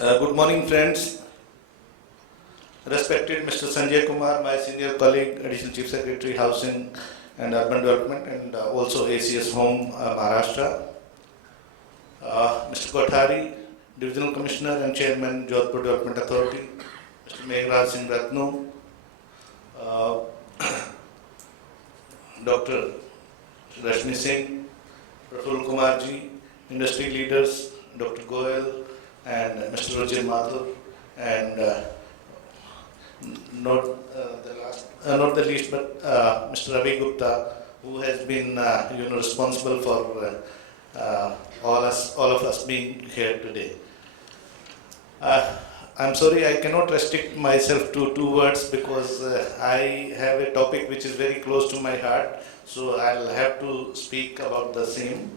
Good morning, friends. Respected Mr. Sanjay Kumar, my senior colleague, Additional Chief Secretary, Housing and Urban Development, and also ACS Home, Maharashtra. Mr. Kothari, Divisional Commissioner and Chairman, Jodhpur Development Authority. Mr. Meghraj Singh Ratnu, Dr. Rashmi Singh, Praful Kumar Ji, industry leaders, Dr. Goel and Mr. Rajir Mathur, and not the least, but Mr. Ravi Gupta, who has been responsible for all of us being here today. I'm sorry, I cannot restrict myself to 2 words because I have a topic which is very close to my heart, so I'll have to speak about the same,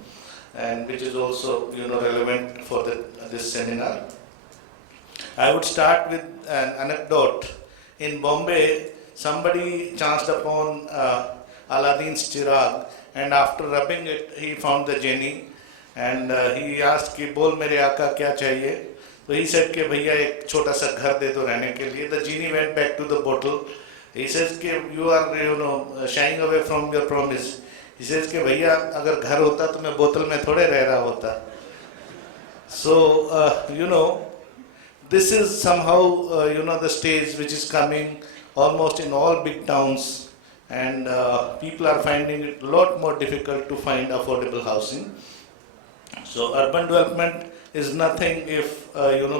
and which is also relevant for this seminar. I would start with an anecdote. In Bombay, somebody chanced upon Aladdin's chirag, and after rubbing it, he found the genie, and he asked कि बोल मेरे आका क्या चाहिए? So he said कि भैया एक छोटा सा घर दे दो रहने के लिए. The genie went back to the bottle. He says कि you are shying away from your promise. He says कि भैया अगर घर होता तो मैं बोतल में थोड़े रह रहा होता. So this is somehow the stage which is coming almost in all big towns, and people are finding it a lot more difficult to find affordable housing. So urban development is nothing if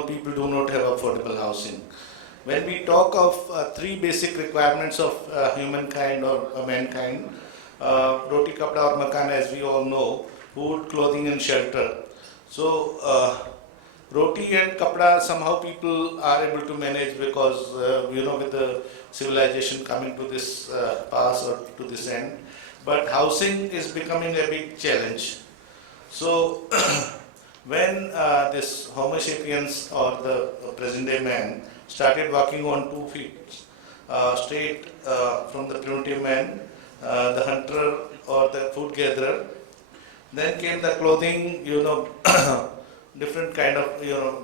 people do not have affordable housing. When we talk of 3 basic requirements of humankind or mankind, roti, kapda or makan, as we all know, food, clothing and shelter. So roti and kapda somehow people are able to manage because with the civilization coming to this pass or to this end, but housing is becoming a big challenge. So when this Homo sapiens or the present day man started walking on 2 feet straight from the primitive man, the hunter or the food gatherer, then came the clothing, different kind of,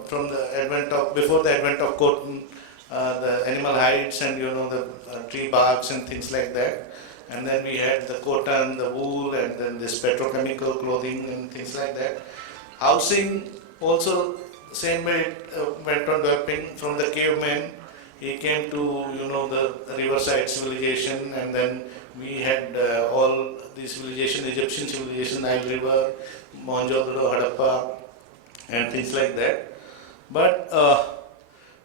from the advent of, before the advent of cotton, the animal hides and the tree barks and things like that. And then we had the cotton, the wool, and then this petrochemical clothing and things like that. Housing also, same way it went on developing. From the caveman, he came to the riverside civilization, and then we had all these civilization, Egyptian civilization, Nile River, Mohenjo-daro, Harappa, and things like that. But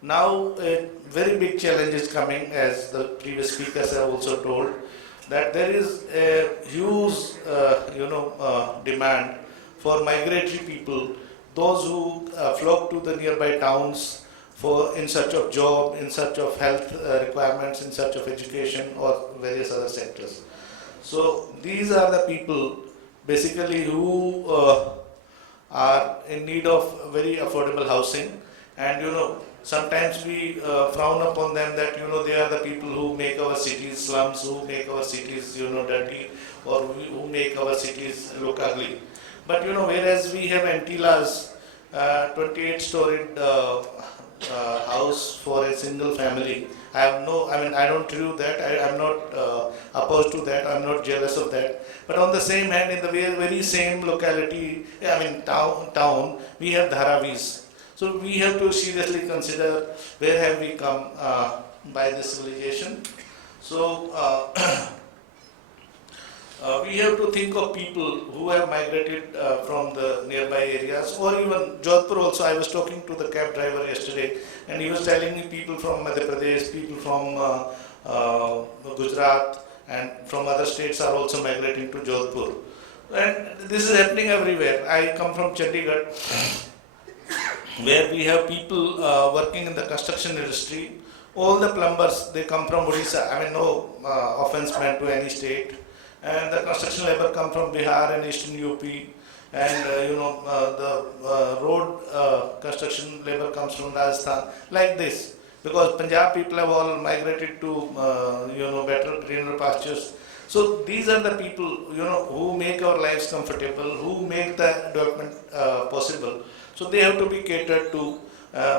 now a very big challenge is coming, as the previous speakers have also told, that there is a huge demand for migratory people, those who flock to the nearby towns in search of job, in search of health requirements, in search of education or various other sectors. So these are the people basically who are in need of very affordable housing, and sometimes we frown upon them that they are the people who make our cities slums, who make our cities dirty, or who make our cities look ugly. But whereas we have Antila's 28-storied house for a single family, I don't view that. I am not opposed to that. I am not jealous of that. But on the same hand, in the very same locality, town, we have Dharavis. So we have to seriously consider where have we come by this civilization. So we have to think of people who have migrated from the nearby areas, or even Jodhpur also. I was talking to the cab driver yesterday, and he was telling me people from Madhya Pradesh, people from Gujarat, and from other states are also migrating to Jodhpur. And this is happening everywhere. I come from Chandigarh, where we have people working in the construction industry. All the plumbers, they come from Odisha. No offense meant to any state. And the construction labor come from Bihar and Eastern UP. And the road construction labor comes from Rajasthan. Like this. Because Punjab people have all migrated to better greener pastures. So these are the people who make our lives comfortable, who make the development possible. So they have to be catered to.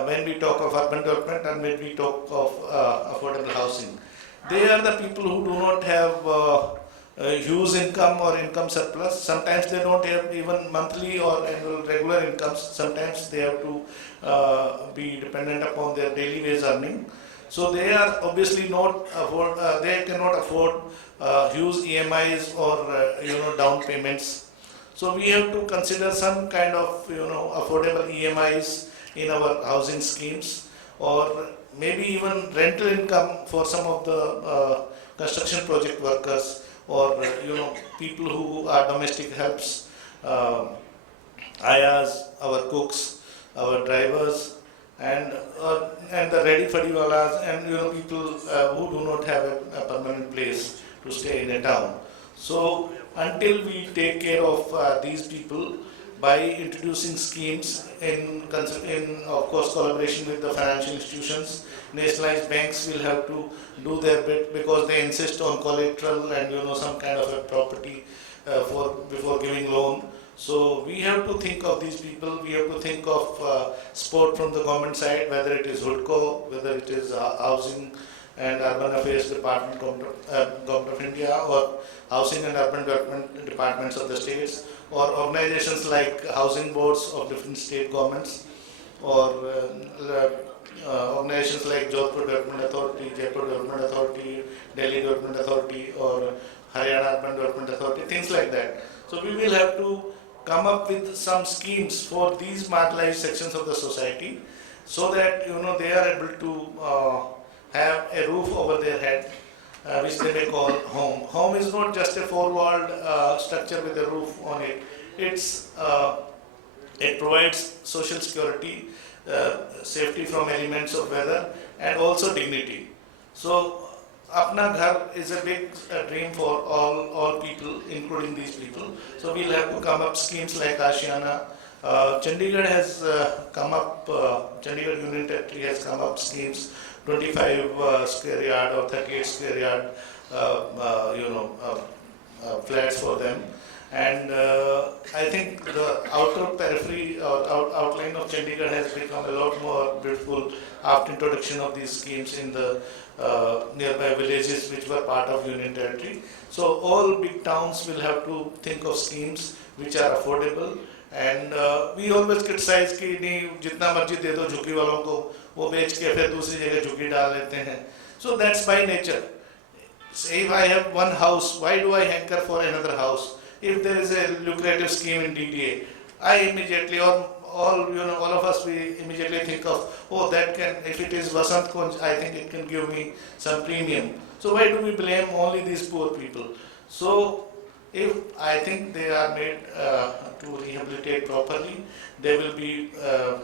when we talk of urban development and when we talk of affordable housing. They are the people who do not have huge income or income surplus. Sometimes they don't have even monthly or annual regular incomes. Sometimes they have to be dependent upon their daily wage earning. So they are obviously not afford. They cannot afford huge EMIs or down payments. So we have to consider some kind of affordable EMIs in our housing schemes, or maybe even rental income for some of the construction project workers, or people who are domestic helps, ayas, our cooks, our drivers, and the ready fadiwalas, and people who do not have a permanent place to stay in a town. So until we take care of these people by introducing schemes in of course collaboration with the financial institutions, nationalized banks will have to do their bit because they insist on collateral and some kind of a property for before giving loan. So we have to think of these people. We have to think of support from the government side, whether it is HUDCO, whether it is Housing and Urban Affairs Department, Government of India, or Housing and Urban Development Departments of the states, or organizations like housing boards of different state governments, or organizations like Jodhpur Development Authority, Jaipur Development Authority, Delhi Development Authority, or Haryana Urban Development Authority, things like that. So we will have to come up with some schemes for these marginalized sections of the society, so that they are able to have a roof over their head, which they may call home. Home is not just a four-walled structure with a roof on it. It provides social security, safety from elements of weather, and also dignity. So, apna ghar is a big dream for all people, including these people. So we'll have to come up schemes like Ashiana. Chandigarh has come up. Chandigarh Union Territory has come up schemes. 25 square yard or 38 square yard, flats for them. And I think the outer periphery or outline of Chandigarh has become a lot more beautiful after introduction of these schemes in the nearby villages which were part of Union Territory. So all big towns will have to think of schemes which are affordable. And we always criticize कि नहीं जितना मर्जी दे दो झुग्गी वालों को वो बेच के फिर दूसरी जगह झुग्गी डाल लेते हैं. So that's by nature. Say if I have one house, why do I hanker for another house? If there is a lucrative scheme in DDA, I immediately, or all of us, we immediately think of, oh, that can, if it is Vasant Kunj, I think it can give me some premium. So why do we blame only these poor people? So if I think they are made to rehabilitate properly, they will be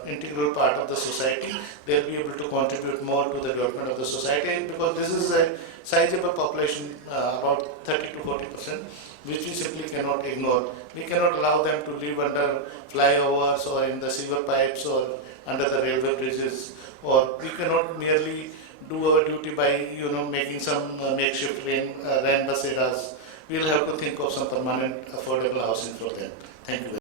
integral part of the society. They will be able to contribute more to the development of the society, because this is a sizable population, about 30 to 40%, which we simply cannot ignore. We cannot allow them to live under flyovers or in the sewer pipes or under the railway bridges, or we cannot merely do our duty by making some makeshift rain baseras. We'll have to think of some permanent affordable housing for them. Thank you.